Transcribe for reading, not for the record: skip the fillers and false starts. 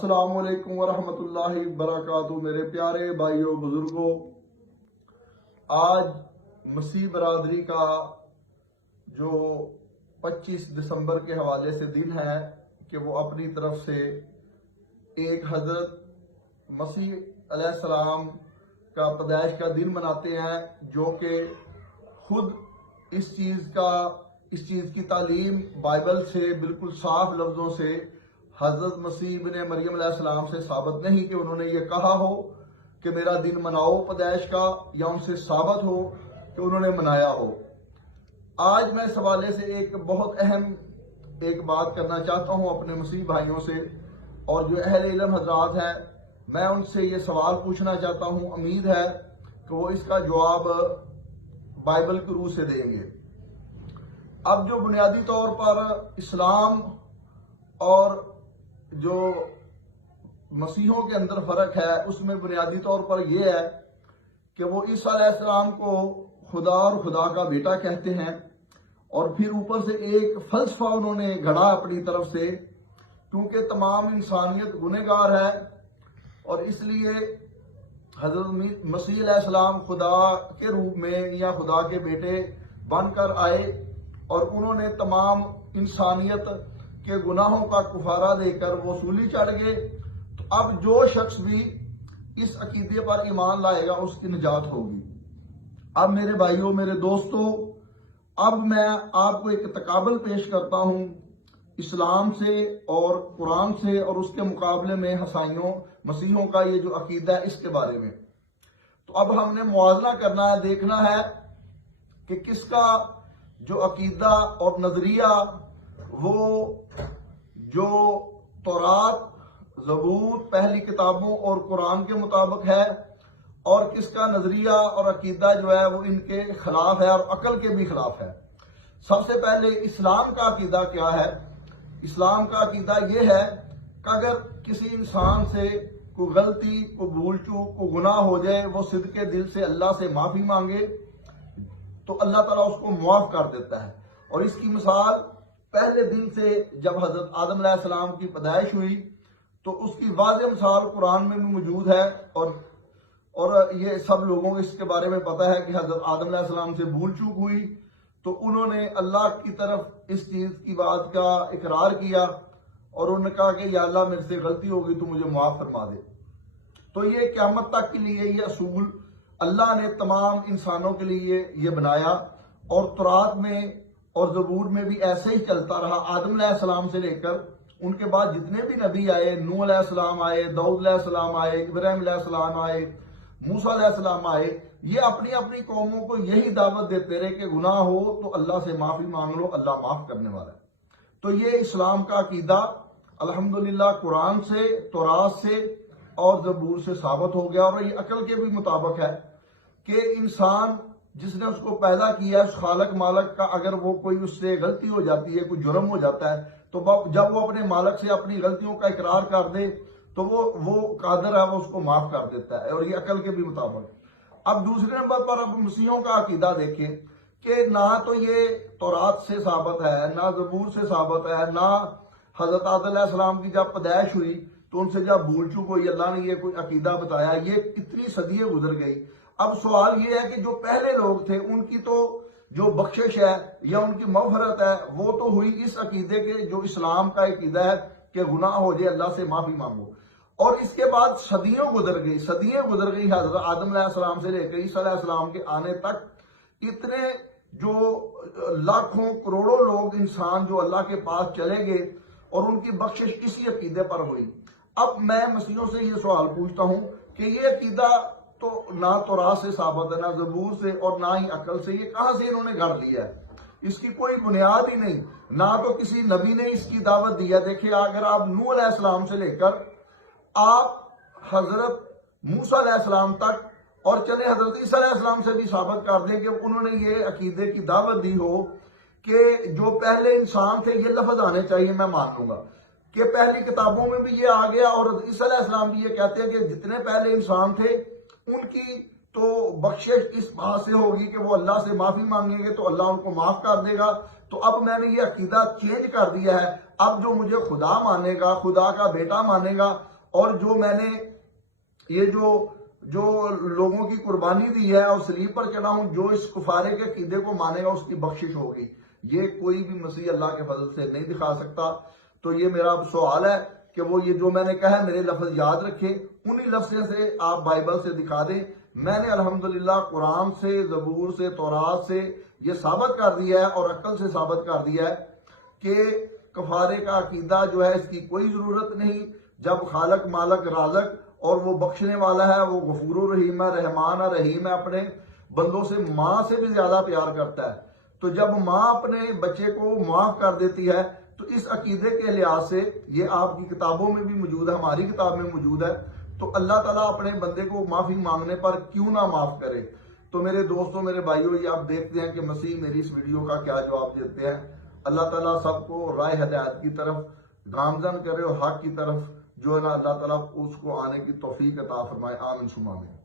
السلام علیکم ورحمۃ اللہ وبرکاتہ۔ میرے پیارے بھائیوں بزرگوں، آج مسیح برادری کا جو 25 دسمبر کے حوالے سے دن ہے کہ وہ اپنی طرف سے ایک حضرت مسیح علیہ السلام کا پیدائش کا دن مناتے ہیں، جو کہ خود اس چیز کی تعلیم بائبل سے بالکل صاف لفظوں سے حضرت مسیح ابن مریم علیہ السلام سے ثابت نہیں کہ انہوں نے یہ کہا ہو کہ میرا دن مناؤ پیدائش کا، یا ان سے ثابت ہو کہ انہوں نے منایا ہو۔ آج میں اس حوالے سے ایک بہت اہم بات کرنا چاہتا ہوں اپنے مسیح بھائیوں سے، اور جو اہل علم حضرات ہیں میں ان سے یہ سوال پوچھنا چاہتا ہوں۔ امید ہے کہ وہ اس کا جواب بائبل کی روح سے دیں گے۔ اب جو بنیادی طور پر اسلام اور جو مسیحوں کے اندر فرق ہے، اس میں بنیادی طور پر یہ ہے کہ وہ عیسیٰ علیہ السلام کو خدا اور خدا کا بیٹا کہتے ہیں، اور پھر اوپر سے ایک فلسفہ انہوں نے گھڑا اپنی طرف سے، کیونکہ تمام انسانیت گنہگار ہے، اور اس لیے حضرت مسیح علیہ السلام خدا کے روپ میں یا خدا کے بیٹے بن کر آئے، اور انہوں نے تمام انسانیت کے گناہوں کا کفارہ دے کر وہ صلیب چڑھ گئے۔ تو اب جو شخص بھی اس عقیدے پر ایمان لائے گا اس کی نجات ہوگی۔ اب میرے بھائیوں، میرے دوستوں، اب میں آپ کو ایک تقابل پیش کرتا ہوں اسلام سے اور قرآن سے، اور اس کے مقابلے میں عیسائیوں مسیحوں کا یہ جو عقیدہ ہے اس کے بارے میں۔ تو اب ہم نے موازنہ کرنا ہے، دیکھنا ہے کہ کس کا جو عقیدہ اور نظریہ وہ جو تورات، زبور، پہلی کتابوں اور قرآن کے مطابق ہے، اور کس کا نظریہ اور عقیدہ جو ہے وہ ان کے خلاف ہے اور عقل کے بھی خلاف ہے۔ سب سے پہلے اسلام کا عقیدہ کیا ہے؟ اسلام کا عقیدہ یہ ہے کہ اگر کسی انسان سے کوئی غلطی، کوئی بھول چوک، کوئی گناہ ہو جائے، وہ صدقے دل سے اللہ سے معافی مانگے تو اللہ تعالیٰ اس کو معاف کر دیتا ہے۔ اور اس کی مثال پہلے دن سے جب حضرت آدم علیہ السلام کی پیدائش ہوئی تو اس کی واضح مثال قرآن میں بھی موجود ہے، اور یہ سب لوگوں کو اس کے بارے میں پتہ ہے کہ حضرت آدم علیہ السلام سے بھول چوک ہوئی تو انہوں نے اللہ کی طرف اس چیز کی بات کا اقرار کیا، اور انہوں نے کہا کہ یا اللہ میرے سے غلطی ہو گئی تو مجھے معاف فرما دے۔ تو یہ قیامت تک کے لیے یہ اصول اللہ نے تمام انسانوں کے لیے یہ بنایا، اور تورات میں اور زبور میں بھی ایسے ہی چلتا رہا۔ آدم علیہ السلام سے لے کر ان کے بعد جتنے بھی نبی آئے، نوح علیہ السلام آئے، داؤد علیہ السلام آئے، ابراہیم علیہ السلام آئے، موسیٰ علیہ السلام آئے، یہ اپنی اپنی قوموں کو یہی دعوت دیتے رہے کہ گناہ ہو تو اللہ سے معافی مانگ لو، اللہ معاف کرنے والا ہے۔ تو یہ اسلام کا عقیدہ الحمدللہ قرآن سے، تورات سے اور زبور سے ثابت ہو گیا، اور یہ عقل کے بھی مطابق ہے کہ انسان جس نے اس کو پیدا کیا، اس خالق مالک کا، اگر وہ کوئی اس سے غلطی ہو جاتی ہے، کوئی جرم ہو جاتا ہے، تو جب وہ اپنے مالک سے اپنی غلطیوں کا اقرار کر دے تو وہ قادر ہے، وہ اس کو معاف کر دیتا ہے، اور یہ عقل کے بھی مطابق۔ اب دوسرے نمبر پر اب مسیحوں کا عقیدہ دیکھیں کہ نہ تو یہ تورات سے ثابت ہے، نہ زبور سے ثابت ہے، نہ حضرت آدم علیہ السلام کی جب پیدائش ہوئی تو ان سے جب بھول چوک ہوئی اللہ نے یہ کوئی عقیدہ بتایا، یہ اتنی صدیاں گزر گئی۔ اب سوال یہ ہے کہ جو پہلے لوگ تھے ان کی تو جو بخشش ہے یا ان کی مغفرت ہے وہ تو ہوئی اس عقیدے کے جو اسلام کا عقیدہ ہے کہ گناہ ہو جائے اللہ سے معافی مانگو، اور اس کے بعد صدیاں گزر گئی حضرت آدم علیہ السلام سے لے کر عیسیٰ علیہ السلام کے آنے تک، اتنے جو لاکھوں کروڑوں لوگ انسان جو اللہ کے پاس چلے گئے، اور ان کی بخشش اسی عقیدے پر ہوئی۔ اب میں مسیحوں سے یہ سوال پوچھتا ہوں کہ یہ عقیدہ تو نہ تورات سے ثابت ہے، نہ زبور سے، اور نہ ہی عقل سے، یہ کہاں سے انہوں نے گھڑ لیا ہے؟ اس کی کوئی بنیاد ہی نہیں، نہ تو کسی نبی نے اس کی دعوت دی ہے۔ دیکھیں اگر آپ نوح علیہ السلام سے لے کر آپ حضرت موسیٰ علیہ السلام تک، اور چلے حضرت عیسیٰ علیہ السلام سے بھی ثابت کر دیں کہ انہوں نے یہ عقیدے کی دعوت دی ہو کہ جو پہلے انسان تھے، یہ لفظ آنے چاہیے، میں مان لوں گا کہ پہلی کتابوں میں بھی یہ آ گیا، اور عیسیٰ علیہ السلام بھی یہ کہتے ہیں کہ جتنے پہلے انسان تھے ان کی تو بخشش اس بات سے ہوگی کہ وہ اللہ سے معافی مانگیں گے تو اللہ ان کو معاف کر دے گا، تو اب میں نے یہ عقیدہ چینج کر دیا ہے. اب جو مجھے خدا مانے گا، خدا کا بیٹا مانے گا، اور جو میں نے یہ جو لوگوں کی قربانی دی ہے اور صلیب پر چڑھا ہوں، جو اس کفارے کے عقیدے کو مانے گا اس کی بخشش ہوگی. یہ کوئی بھی مسیح اللہ کے فضل سے نہیں دکھا سکتا. تو یہ میرا اب سوال ہے کہ وہ یہ جو میں نے کہا میرے لفظ یاد رکھیں، انہی لفظوں سے آپ بائبل سے دکھا دیں. میں نے الحمدللہ قرآن سے، زبور سے، تورات سے یہ ثابت کر دیا ہے اور عقل سے ثابت کر دیا ہے کہ کفارے کا عقیدہ جو ہے اس کی کوئی ضرورت نہیں. جب خالق، مالک، رازق اور وہ بخشنے والا ہے، وہ غفور الرحیم ہے، رحمان ہے، رحیم ہے، اپنے بندوں سے ماں سے بھی زیادہ پیار کرتا ہے. تو جب ماں اپنے بچے کو معاف کر دیتی ہے تو اس عقیدے کے لحاظ سے یہ آپ کی کتابوں میں بھی موجود ہے، ہماری کتاب میں موجود ہے. تو اللہ تعالیٰ اپنے بندے کو معافی مانگنے پر کیوں نہ معاف کرے. تو میرے دوستوں، میرے بھائیوں، یہ آپ دیکھتے ہیں کہ مسیح میری اس ویڈیو کا کیا جواب دیتے ہیں. اللہ تعالیٰ سب کو راہ ہدایت کی طرف گامزن کرے اور حق کی طرف جو ہے نا اللہ تعالیٰ اس کو آنے کی توفیق عطا فرمائے. آمین ثم آمین.